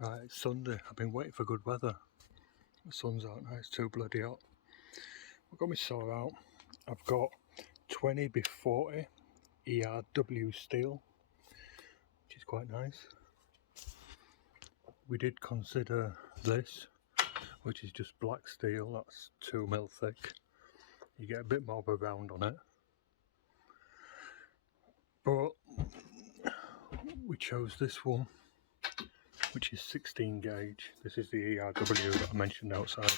Right, it's Sunday. I've been waiting for good weather. The sun's out now, it's too bloody hot. I've got my saw out. I've got 20x40 ERW steel, which is quite nice. We did consider this, which is just black steel, that's 2mm thick. You get a bit more of a round on it. But we chose this one, which is 16 gauge. This is the ERW that I mentioned outside.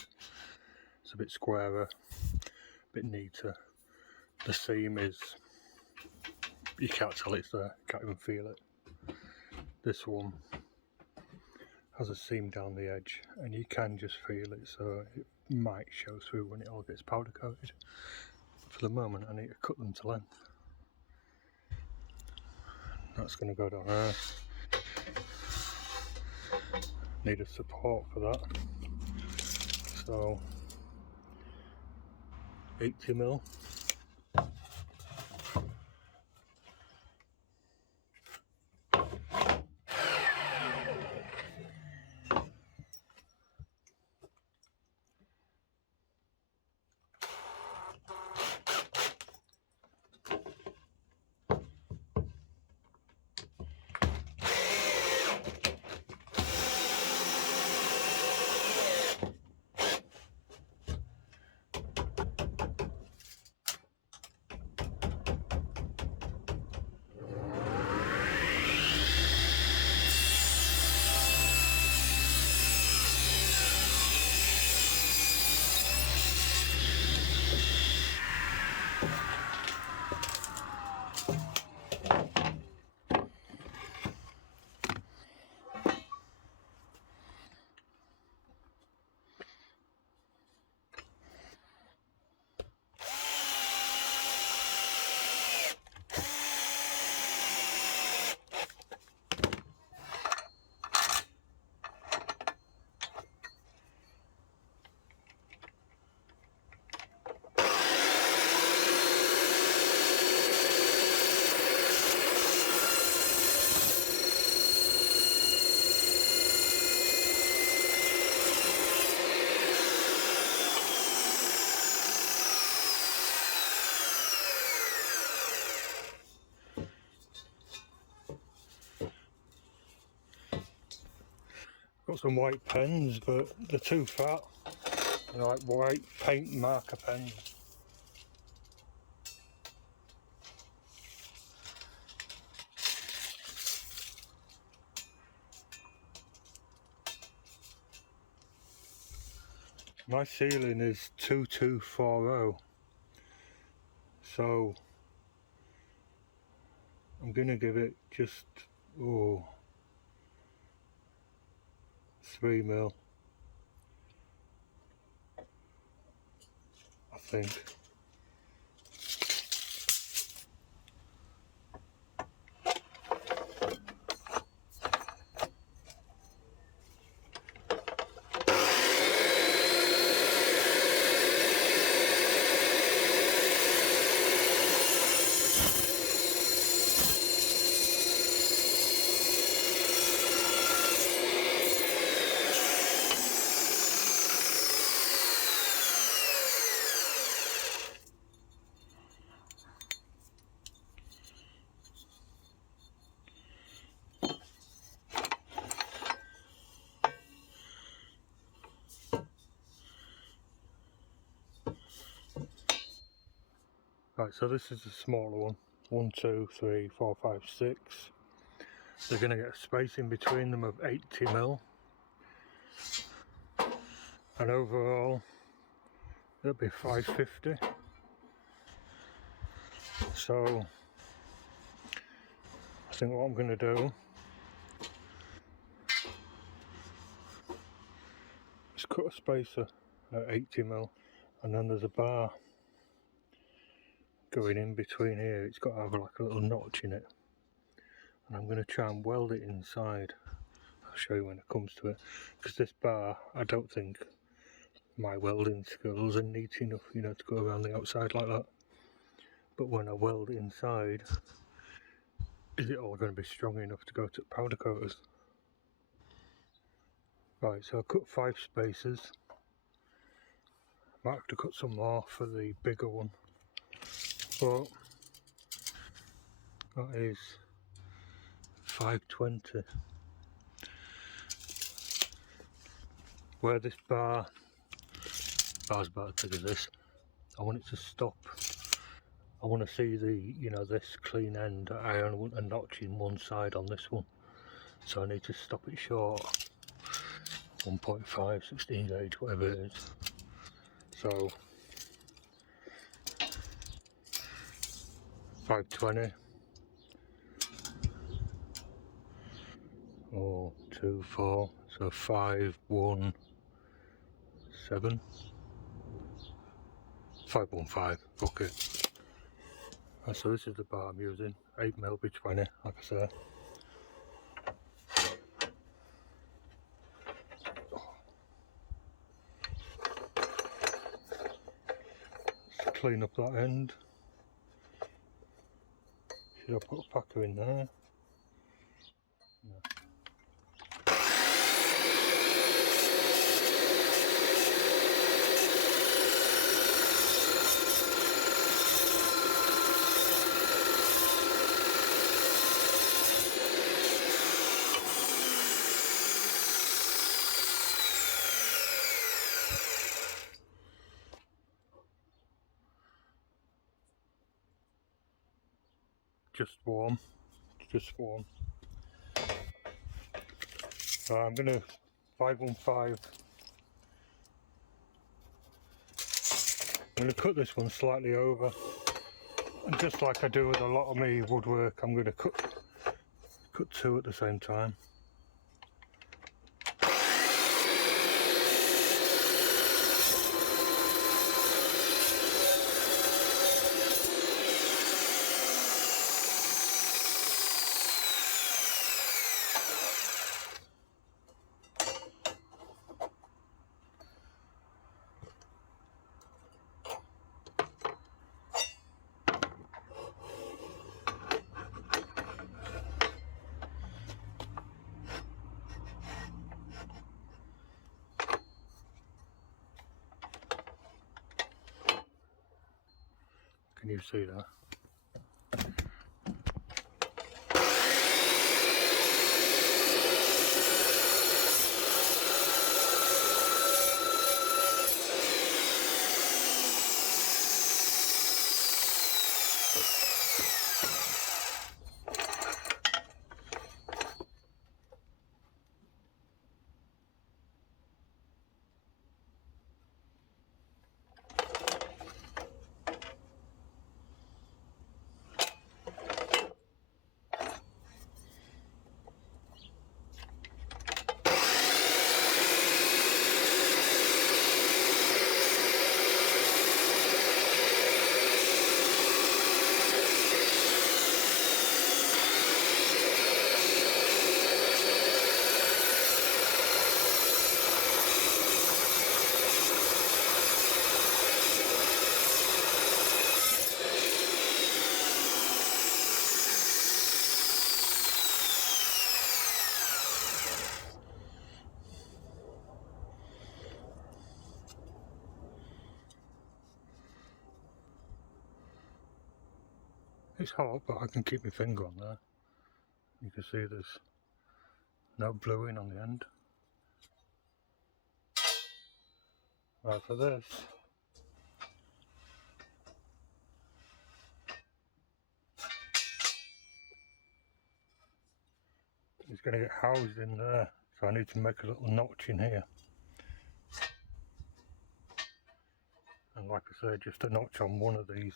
It's a bit squarer, a bit neater. The seam is, you can't tell it's there, can't even feel it. This one has a seam down the edge and you can just feel it, so it might show through when it all gets powder coated. But for the moment I need to cut them to length. That's going to go down there. Need a support for that. So 80mm. Got some white pens, but they're too fat. They're like white paint marker pens. My ceiling is 2240, so I'm gonna give it just 3mm, I think. Right, so this is the smaller one. 1, 2, 3, 4, 5, 6. They're going to get a space in between them of 80mm. And overall, it'll be 550. So, I think what I'm going to do is cut a spacer at 80mm. And then there's a bar going in between here. It's got to have like a little notch in it. And I'm going to try and weld it inside. I'll show you when it comes to it. Because this bar, I don't think my welding skills are neat enough, you know, to go around the outside like that. But when I weld it inside, is it all going to be strong enough to go to powder coaters? Right, so I cut 5 spaces. Might have to cut some more for the bigger one, but that is 520. Where this bar's about as big as this, I want it to stop. I want to see the, you know, this clean end. I only want a notch in one side on this one, so I need to stop it short. 1.5, 16 gauge, whatever it is. So 520 or 2, 4, so 5, 1, 7, 515. Okay. So this is the bar I'm using, 8mm by 20, like I say. Let's clean up that end. Should I put a packer in there? No. Just warm. I'm going to 515. I'm going to cut this one slightly over, and just like I do with a lot of my woodwork, I'm going to cut 2 at the same time. Can you see that? It's hot, but I can keep my finger on there. You can see there's no bluing on the end. Right, for this, it's going to get housed in there, so I need to make a little notch in here. And like I say, just a notch on one of these.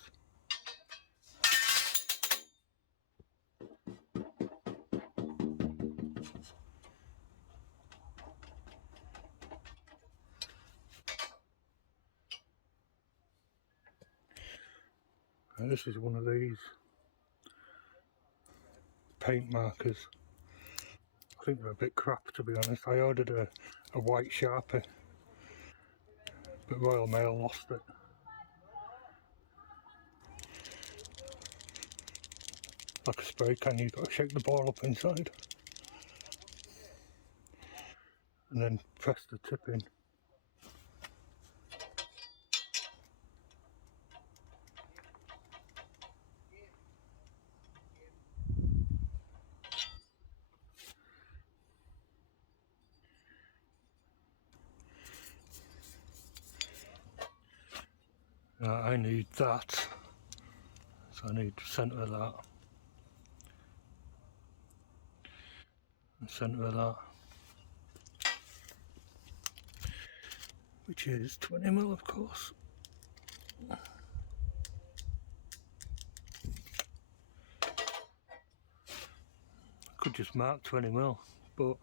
And this is one of these paint markers. I think they're a bit crap, to be honest. I ordered a white Sharpie, but Royal Mail lost it. Like a spray can, you've got to shake the ball up inside. and then press the tip in. I need that, so I need to centre that, and centre that, which is 20mm of course. I could just mark 20mm, but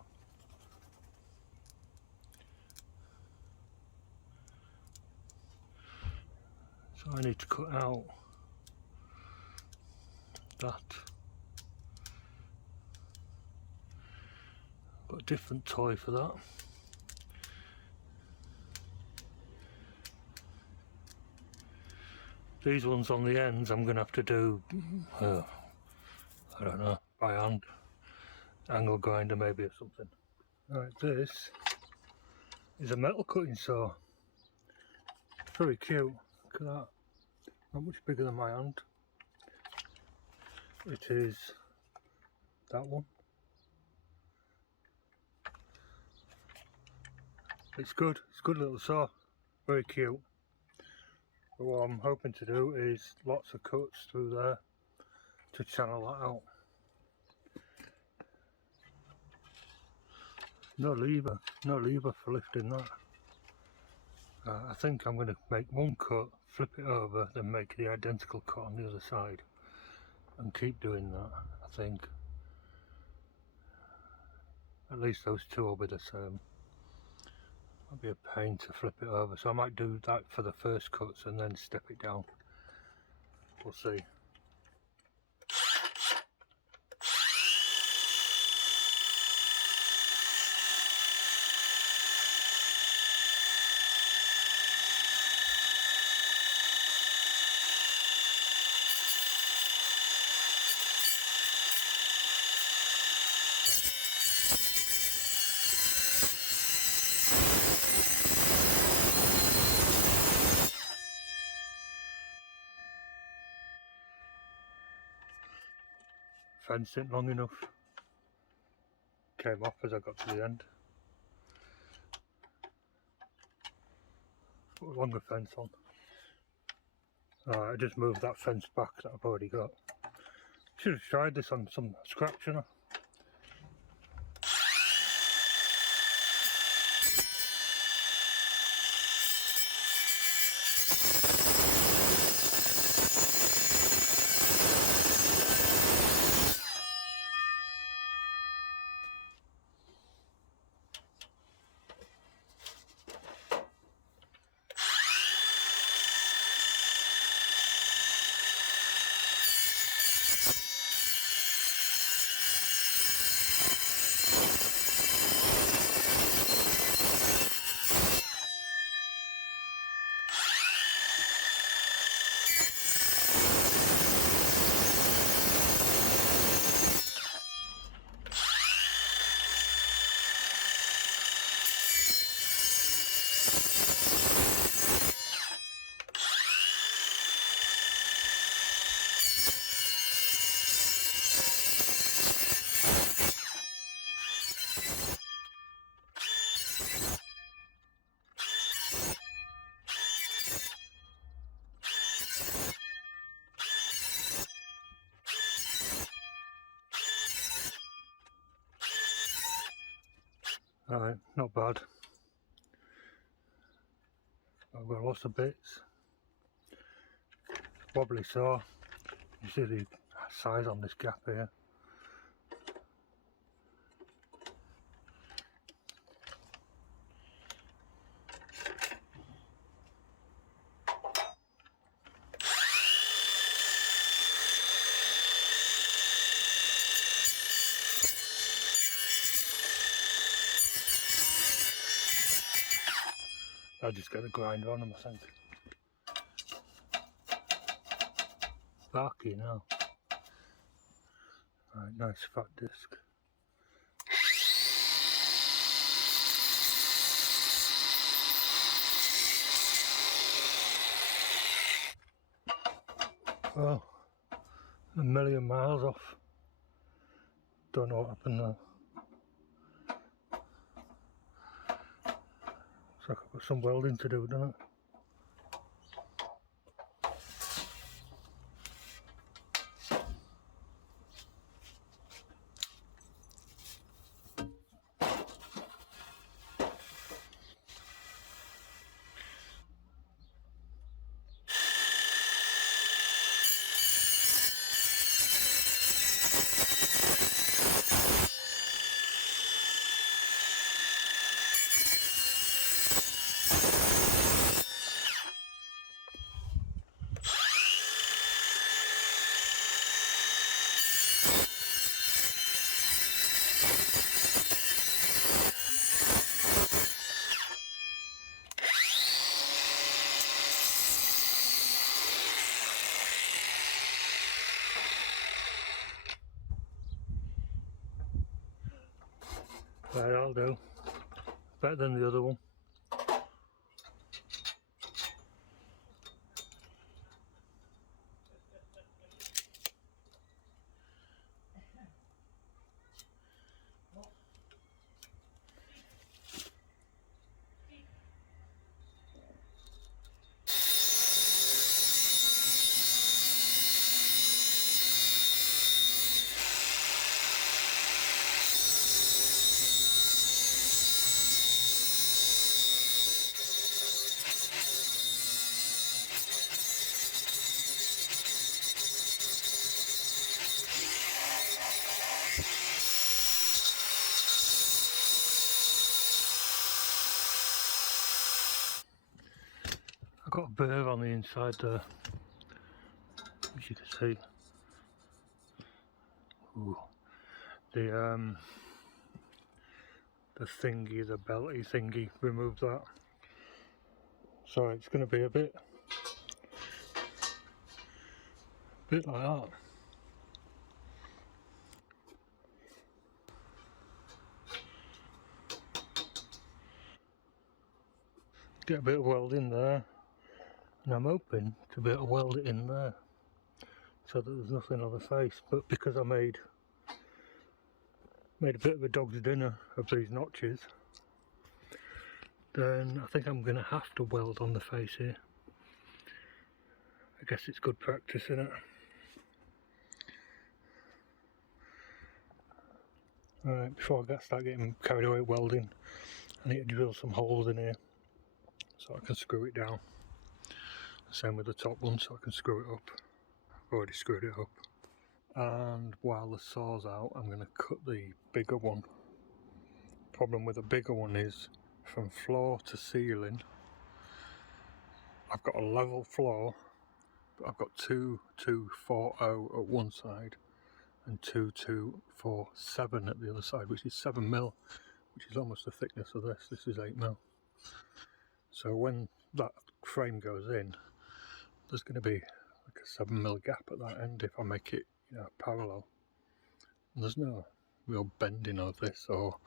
so I need to cut out that. Got a different toy for that. These ones on the ends I'm going to have to do, I don't know, by hand, angle grinder maybe or something. Right, this is a metal cutting saw. Very cute, look at that, not much bigger than my hand. It is that one. It's good, it's a good little saw, very cute. But what I'm hoping to do is lots of cuts through there to channel that out. No lever for lifting that. I think I'm going to make one cut, flip it over, then make the identical cut on the other side. And keep doing that, I think. At least those two will be the same. Might be a pain to flip it over, so I might do that for the first cuts and then step it down. We'll see. Fence it long enough. Came off as I got to the end. Put a longer fence on. I just moved that fence back that I've already got. Should have tried this on some scrap, shouldn't I? Alright, not bad. I've got lots of bits. Wobbly saw. You see the size on this gap here. I'll just get the grinder on them, I think. Barky now. Right, nice fat disc. Well, a million miles off. Don't know what happened there. Looks like I've got some welding to do, doesn't it? Right, that'll do. Better than the other one. I've got a burr on the inside there, as you can see. Ooh. The thingy, the belty thingy, remove that. So it's going to be a bit like that. Get a bit of welding there, and I'm hoping to be able to weld it in there so that there's nothing on the face. But because I made a bit of a dog's dinner of these notches, then I think I'm going to have to weld on the face here. I guess it's good practice, isn't it? Alright, before I start getting carried away welding, I need to drill some holes in here so I can screw it down. Same with the top one, so I can screw it up. I've already screwed it up. And while the saw's out, I'm going to cut the bigger one. Problem with the bigger one is, from floor to ceiling, I've got a level floor, but I've got 2240 at one side and 2247 at the other side, which is 7mm, which is almost the thickness of this. This is 8mm. So when that frame goes in, there's going to be like a 7mm gap at that end if I make it, you know, parallel. And there's no real bending of this, or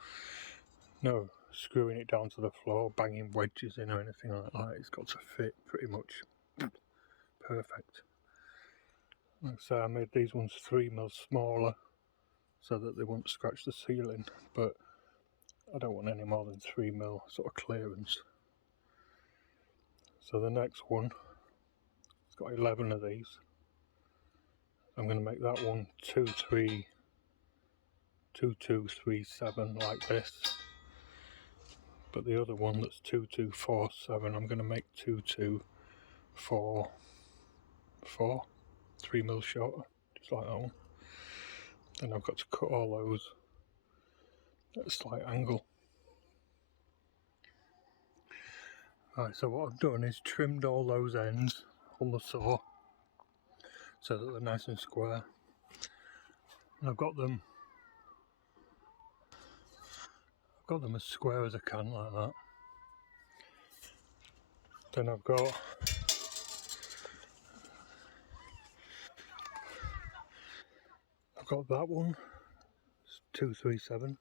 no screwing it down to the floor, banging wedges in or anything like that. It's got to fit pretty much perfect. Like I say, I made these ones 3mm smaller so that they won't scratch the ceiling, but I don't want any more than 3mm sort of clearance. So the next one, it's got 11 of these. I'm going to make that one 2237 like this, but the other one that's 2247, I'm going to make 2244, 3mm shorter, just like that one. Then I've got to cut all those at a slight angle. Right, so what I've done is trimmed all those ends on the saw so that they're nice and square, and I've got them as square as I can, like that. Then I've got that one, it's 237,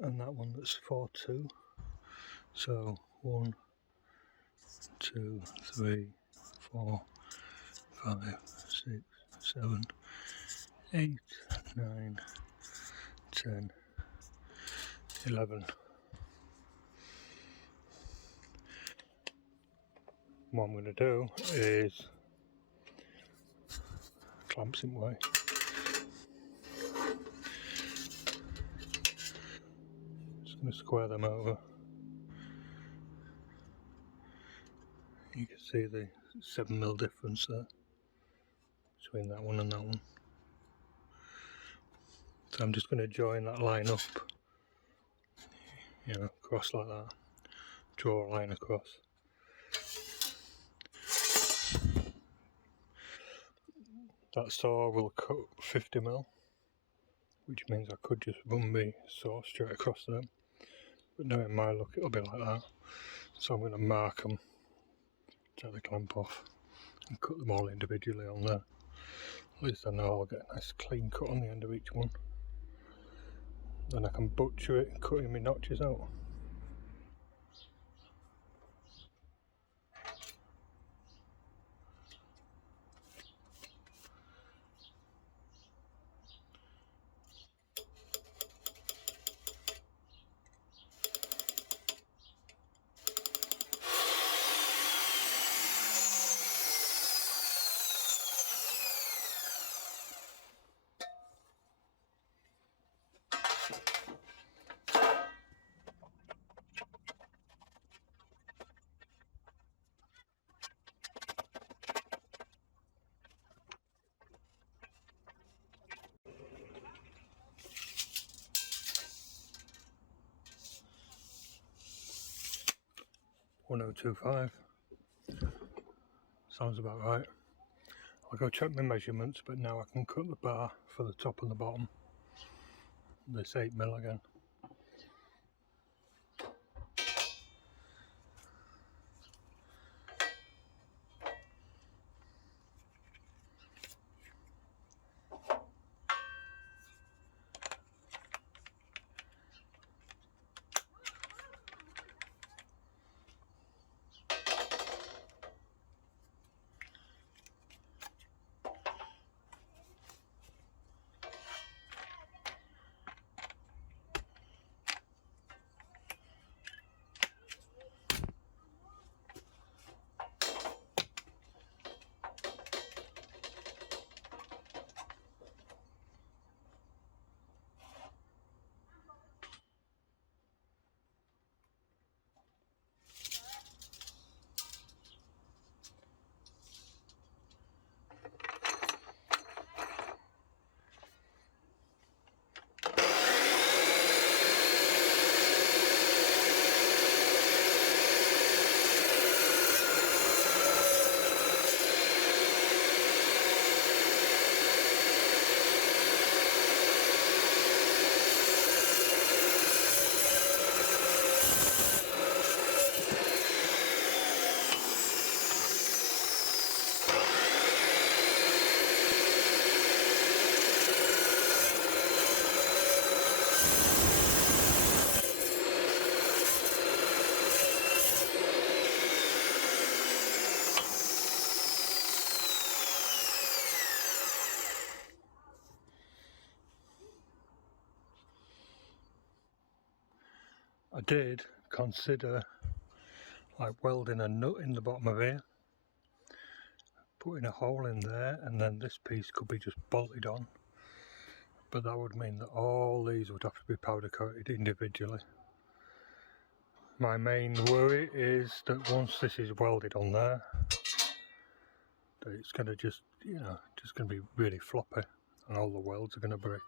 and that one that's 42. So 1, 2, 3, 4, 5, 6, 7, 8, 9, 10, 11. What I'm going to do is clamps in way. Just going to square them over. You can see the 7mm difference there between that one and that one. So I'm just going to join that line up, you know, across like that. Draw a line across. That saw will cut 50mm, which means I could just run my saw straight across them. But knowing my luck, it'll be like that. So I'm going to mark them, take the clamp off, and cut them all individually on there. At least I know I'll get a nice clean cut on the end of each one. Then I can butcher it, cutting my notches out. .1025 sounds about right. I'll go check my measurements, but now I can cut the bar for the top and the bottom. This 8mm again. I did consider like welding a nut in the bottom of here, putting a hole in there, and then this piece could be just bolted on, but that would mean that all these would have to be powder coated individually. My main worry is that once this is welded on there, that it's going to just, you know, just going to be really floppy and all the welds are going to break.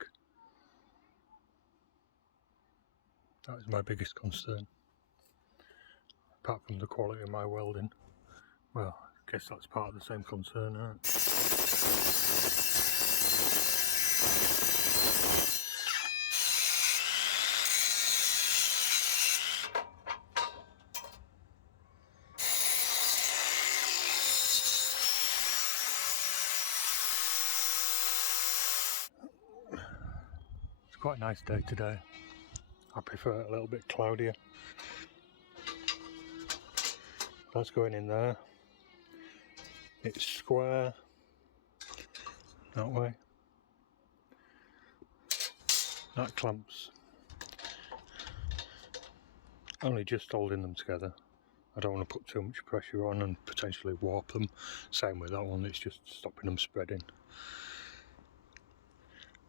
That is my biggest concern. Apart from the quality of my welding. Well, I guess that's part of the same concern, isn't it? It's quite a nice day today. I prefer it a little bit cloudier. That's going in there. It's square that way. That clamps. Only just holding them together. I don't want to put too much pressure on and potentially warp them. Same with that one, it's just stopping them spreading.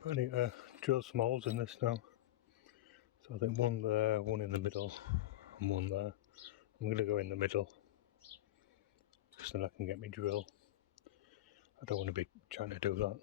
I need to drill some holes in this now. So I think one there, one in the middle, and one there. I'm going to go in the middle, just then I can get my drill. I don't want to be trying to do that.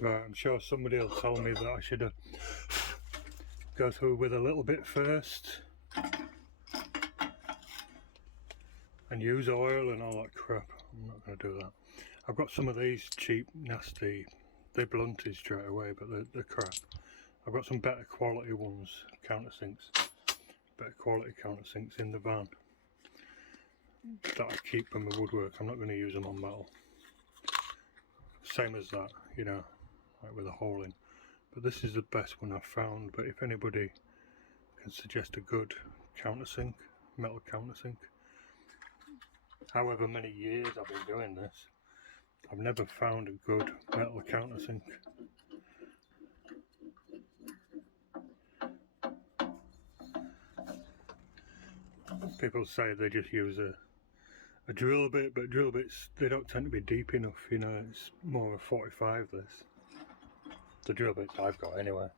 Right, I'm sure somebody will tell me that I should have go through with a little bit first and use oil and all that crap. I'm not going to do that. I've got some of these cheap, nasty, they're blunted straight away, but they're crap. I've got some better quality ones, countersinks, better quality countersinks in the van that I keep from my woodwork. I'm not going to use them on metal. Same as that, you know, like with a hole in. But this is the best one I've found. But if anybody can suggest a good countersink, metal countersink, however many years I've been doing this, I've never found a good metal countersink. People say they just use a drill bit, but drill bits, they don't tend to be deep enough, you know. It's more of a 45 this. The drill bits I've got anyway.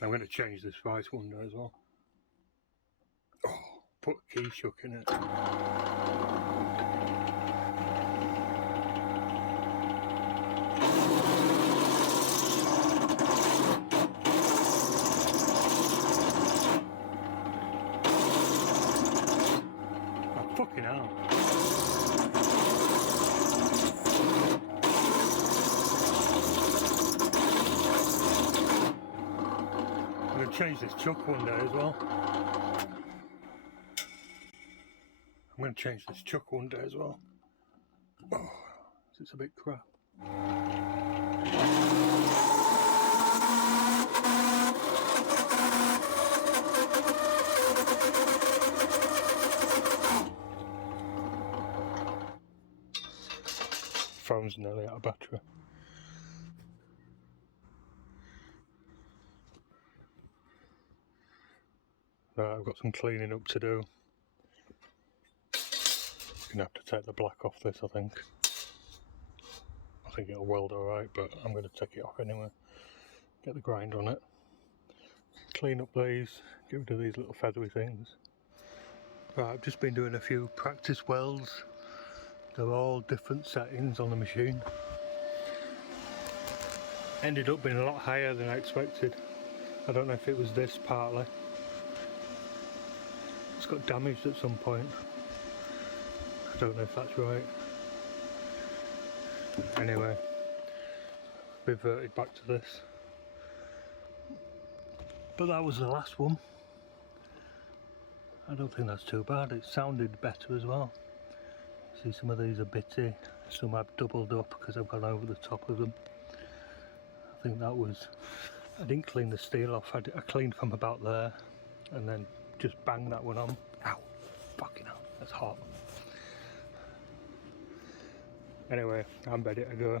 I'm going to change this vice window as well. Oh, put a key shuck in it. Oh, fucking hell. I'm going to change this chuck one day as well. I'm going to change this chuck one day as well. Oh, it's a bit crap. Phone's nearly out of battery. Right, I've got some cleaning up to do. Gonna have to take the black off this, I think. I think it'll weld alright, but I'm going to take it off anyway. Get the grind on it. Clean up these, get rid of these little feathery things. Right, I've just been doing a few practice welds. They're all different settings on the machine. Ended up being a lot higher than I expected. I don't know if it was this partly. It's got damaged at some point. I don't know if that's right. Anyway, reverted back to this. But that was the last one. I don't think that's too bad. It sounded better as well. See, some of these are bitty, some I've doubled up because I've gone over the top of them. I think that was, I didn't clean the steel off, I cleaned from about there and then just banged that one on. Ow, fucking hell, that's hot. Anyway, I'm ready to go.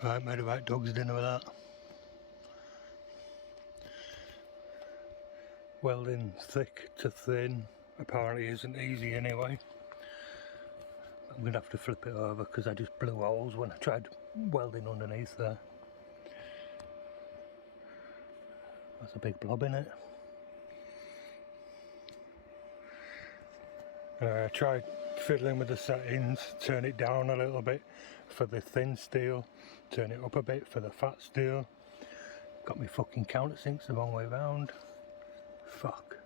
Right, made a right dog's dinner with that. Welding thick to thin apparently isn't easy anyway. I'm going to have to flip it over because I just blew holes when I tried welding underneath there. That's a big blob in it. I tried fiddling with the settings, turn it down a little bit for the thin steel, turn it up a bit for the fat steel. Got me fucking countersinks the wrong way round. Fuck.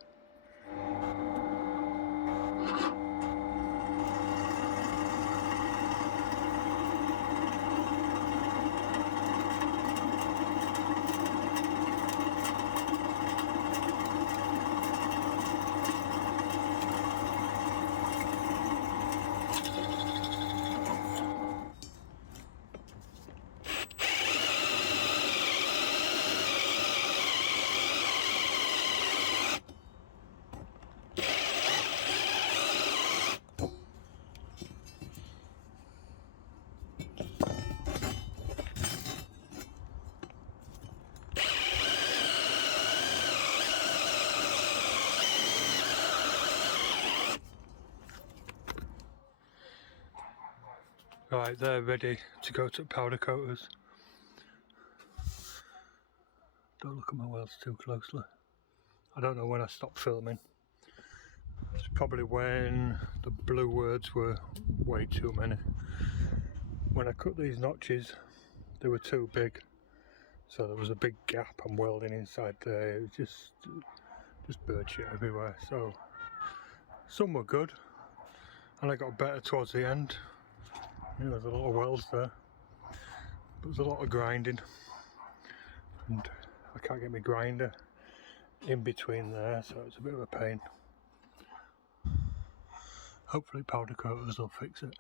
Right, they're ready to go to powder coaters. Don't look at my welds too closely. I don't know when I stopped filming. It's probably when the blue words were way too many. When I cut these notches, they were too big. So there was a big gap I'm welding inside there. It was just bird shit everywhere. So some were good, and I got better towards the end. You know, there's a lot of welds there, but there's a lot of grinding, and I can't get my grinder in between there, so it's a bit of a pain. Hopefully powder coaters will fix it.